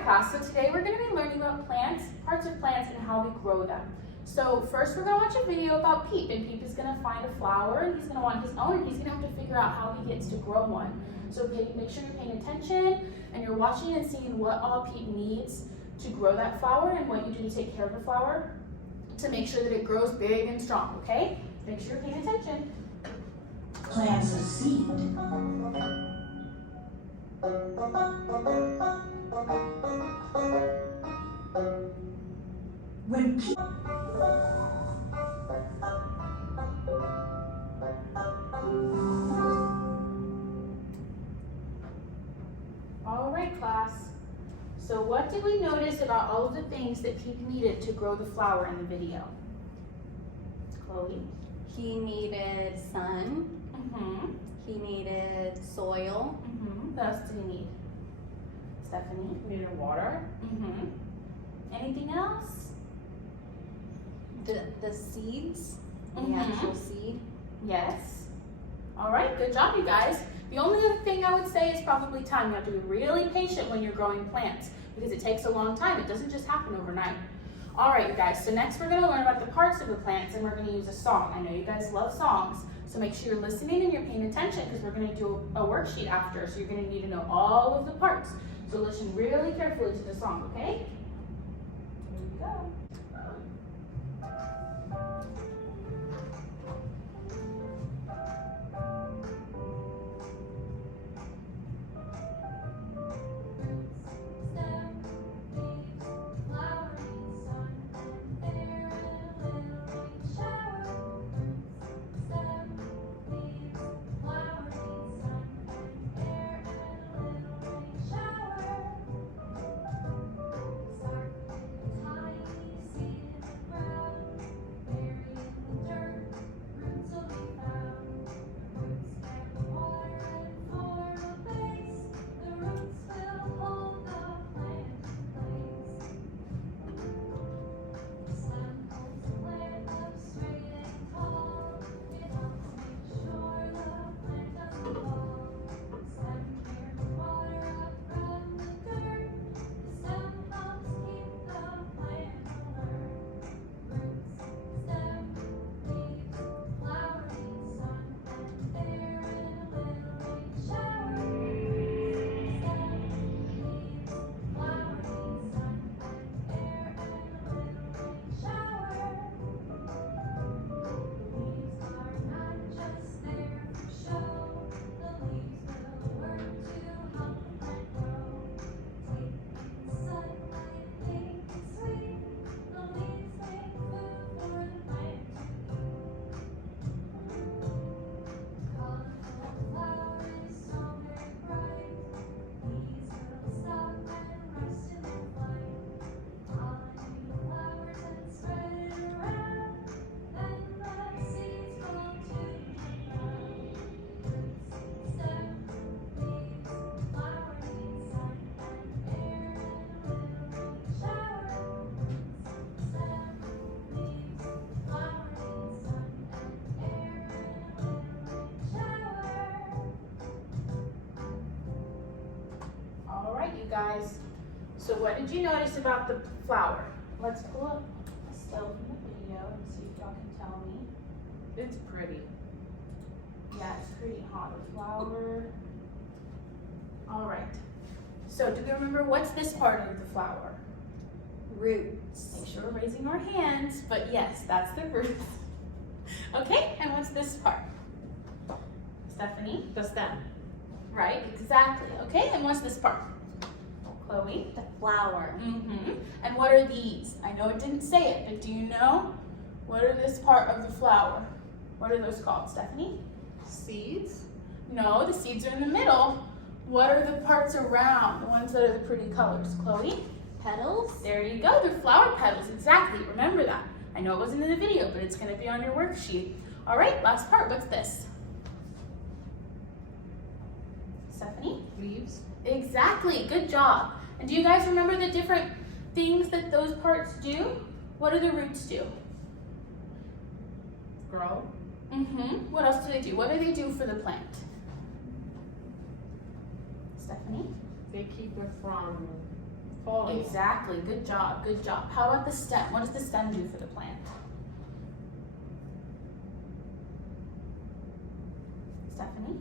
right, class, so today we're going to be learning about plants, parts of plants, and how we grow them. So first we're going to watch a video about Peep, and Peep is going to find a flower, and he's going to want his own, and he's going to have to figure out how he gets to grow one. So make sure you're paying attention, and you're watching and seeing what all Peep needs to grow that flower, and what you do to take care of the flower to make sure that it grows big and strong, okay? Make sure you're paying attention. Plants a seed. When All right, class. So what did we notice about all of the things that Peep needed to grow the flower in the video? Chloe? He needed sun. Mm-hmm. He needed soil. Mm-hmm. What else did he need? Stephanie? Needed water. Mm-hmm. Anything else? The seeds. Mhm. The actual seed. Yes. All right, good job, you guys. The only other thing I would say is probably time. You have to be really patient when you're growing plants because it takes a long time. It doesn't just happen overnight. All right, you guys, so next we're going to learn about the parts of the plants, and we're going to use a song. I know you guys love songs, so make sure you're listening and you're paying attention because we're going to do a worksheet after, so you're going to need to know all of the parts. So listen really carefully to the song, okay? Here we go. Guys, so what did you notice about the flower? Let's pull up a still from the video and see if y'all can tell me. It's pretty. Yeah, it's pretty hot, the flower. All right, so do we remember what's this part of the flower? Roots. Make sure we're raising our hands, but yes, that's the roots. Okay, and what's this part? Stephanie? The stem. Right, exactly. Okay, and what's this part? Chloe? The flower. Mm-hmm. And what are these? I know it didn't say it, but do you know? What are this part of the flower? What are those called, Stephanie? Seeds. No, the seeds are in the middle. What are the parts around, the ones that are the pretty colors? Chloe? Petals. There you go, they're flower petals, exactly. Remember that. I know it wasn't in the video, but it's gonna be on your worksheet. All right, last part, what's this? Stephanie? Leaves. Exactly, good job. And do you guys remember the different things that those parts do? What do the roots do? Grow. Mm-hmm. What else do they do? What do they do for the plant? Stephanie? They keep it from Foliage. Exactly, good job, good job. How about the stem? What does the stem do for the plant? Stephanie?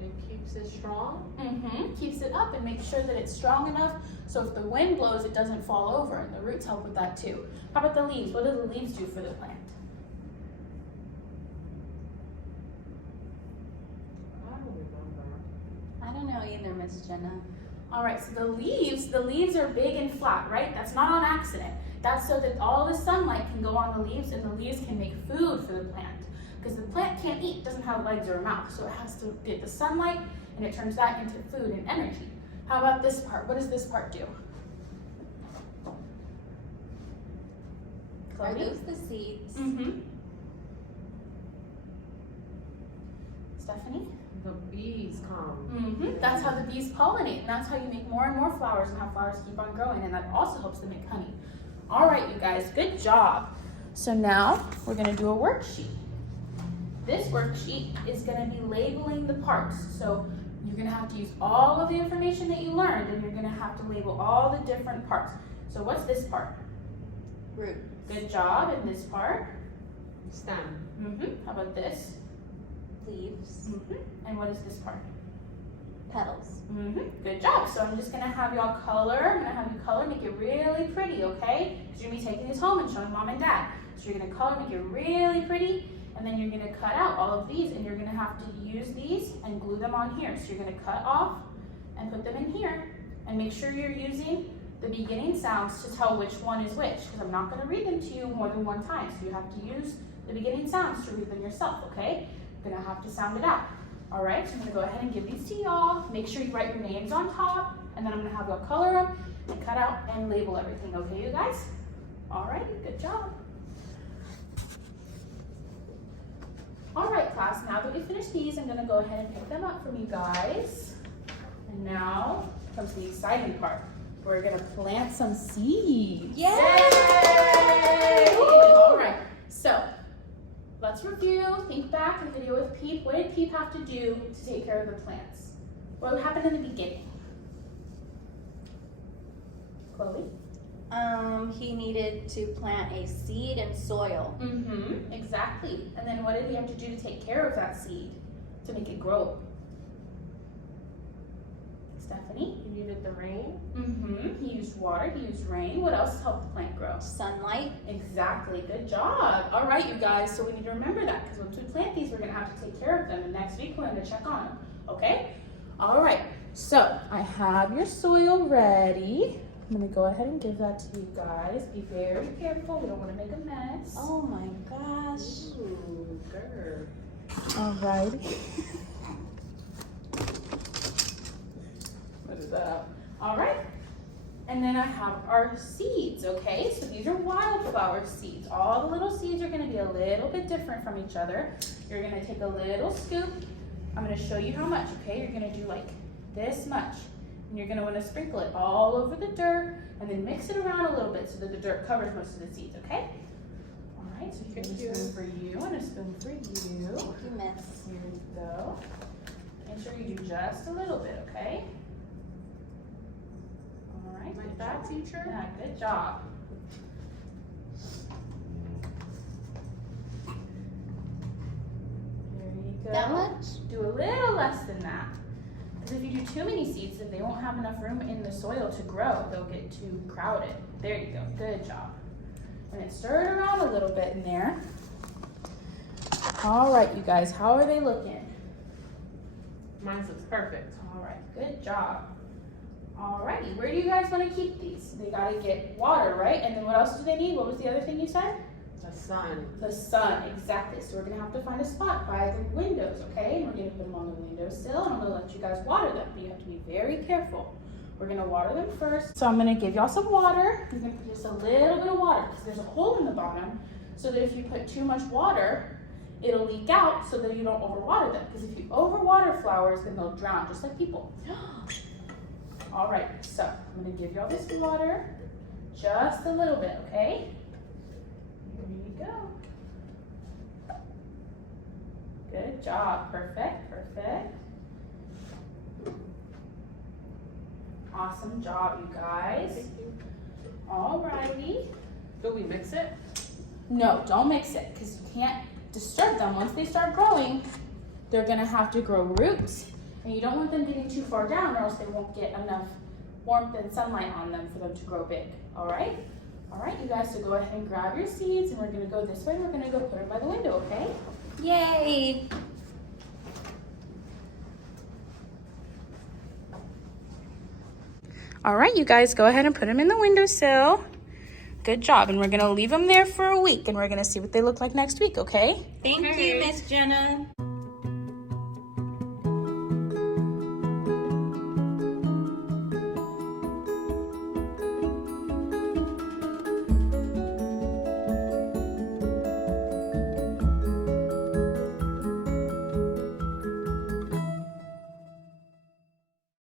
It keeps it strong. Mm-hmm. Keeps it up and makes sure that it's strong enough so if the wind blows, it doesn't fall over, and the roots help with that too. How about the leaves? What do the leaves do for the plant? I don't remember. I don't know either, Miss Jenna. All right, so the leaves are big and flat, right? That's not on accident. That's so that all the sunlight can go on the leaves and the leaves can make food for the plant. Because the plant can't eat, it doesn't have legs or a mouth, so it has to get the sunlight and it turns that into food and energy. How about this part? What does this part do? Are Chloe? those the seeds? Mm-hmm. Stephanie? The bees come. Mm-hmm. That's how the bees pollinate, and that's how you make more and more flowers and how flowers keep on growing, and that also helps them make honey. All right, you guys, good job. So now we're gonna do a worksheet. This worksheet is gonna be labeling the parts. So you're gonna have to use all of the information that you learned, and you're gonna have to label all the different parts. So what's this part? Root. Good job. And this part? Stem. Mm-hmm. How about this? Leaves. Mm-hmm. And what is this part? Petals. Mm-hmm. Good job. So I'm just gonna have y'all color. I'm gonna have you color, make it really pretty, okay? Because you're gonna be taking this home and showing mom and dad. So you're gonna color, make it really pretty, and then you're gonna cut out all of these, and you're gonna have to use these and glue them on here. So you're gonna cut off and put them in here, and make sure you're using the beginning sounds to tell which one is which, because I'm not gonna read them to you more than one time. So you have to use the beginning sounds to read them yourself, okay? You're gonna have to sound it out. All right, so I'm gonna go ahead and give these to y'all. Make sure you write your names on top, and then I'm gonna have y'all color them and cut out and label everything, okay, you guys? All right, good job. All right, class, now that we finished these, I'm gonna go ahead and pick them up from you guys. And now comes the exciting part. We're gonna plant some seeds. Yay! All right, so let's review, think back to the video with Peep. What did Peep have to do to take care of the plants? What happened in the beginning? Chloe? He needed to plant a seed in soil. Mm-hmm, exactly. And then what did he have to do to take care of that seed to make it grow? Stephanie? You needed the rain. Mm-hmm, he used water, he used rain. What else helped the plant grow? Sunlight. Exactly, good job. All right, you guys, so we need to remember that because once we plant these, we're gonna have to take care of them. And next week, we're gonna check on them, okay? All right, so I have your soil ready. I'm gonna go ahead and give that to you guys. Be very careful, we don't wanna make a mess. Oh my gosh. Ooh, girl. All right. What is that? All right. And then I have our seeds, okay? So these are wildflower seeds. All the little seeds are gonna be a little bit different from each other. You're gonna take a little scoop. I'm gonna show you how much, okay? You're gonna do like this much. And you're gonna wanna sprinkle it all over the dirt and then mix it around a little bit so that the dirt covers most of the seeds, okay? All right, so you get a spoon for you and a spoon for you. Thank you, miss. Here you go. Make sure you do just a little bit, okay? All right. Like good that, job. teacher? Yeah, good job. There you go. That much? Do a little less than that. Because if you do too many seeds, then they won't have enough room in the soil to grow. They'll get too crowded. There you go. Good job. And then stir it around a little bit in there. All right, you guys, how are they looking? Mine looks perfect. All right, good job. Alrighty, where do you guys want to keep these? They gotta get water, right? And then what else do they need? What was the other thing you said? The sun. The sun, exactly. So we're gonna have to find a spot by the windows, okay? And we're gonna put them on the windowsill, and I'm gonna let you guys water them, but you have to be very careful. We're gonna water them first. So I'm gonna give y'all some water. You're gonna put just a little bit of water, because there's a hole in the bottom, so that if you put too much water, it'll leak out so that you don't overwater them. Because if you overwater flowers, then they'll drown, just like people. All right, so I'm gonna give y'all this water, just a little bit, okay? Here you go. Good job, perfect, perfect. Awesome job, you guys. Alrighty. Do we mix it? No, don't mix it because you can't disturb them. Once they start growing, they're gonna have to grow roots. And you don't want them getting too far down or else they won't get enough warmth and sunlight on them for them to grow big, all right? All right, you guys, so go ahead and grab your seeds and we're gonna go this way. We're gonna go put them by the window, okay? Yay! All right, you guys, go ahead and put them in the windowsill. Good job, and we're gonna leave them there for a week and we're gonna see what they look like next week, okay? Thank you, Miss Jenna.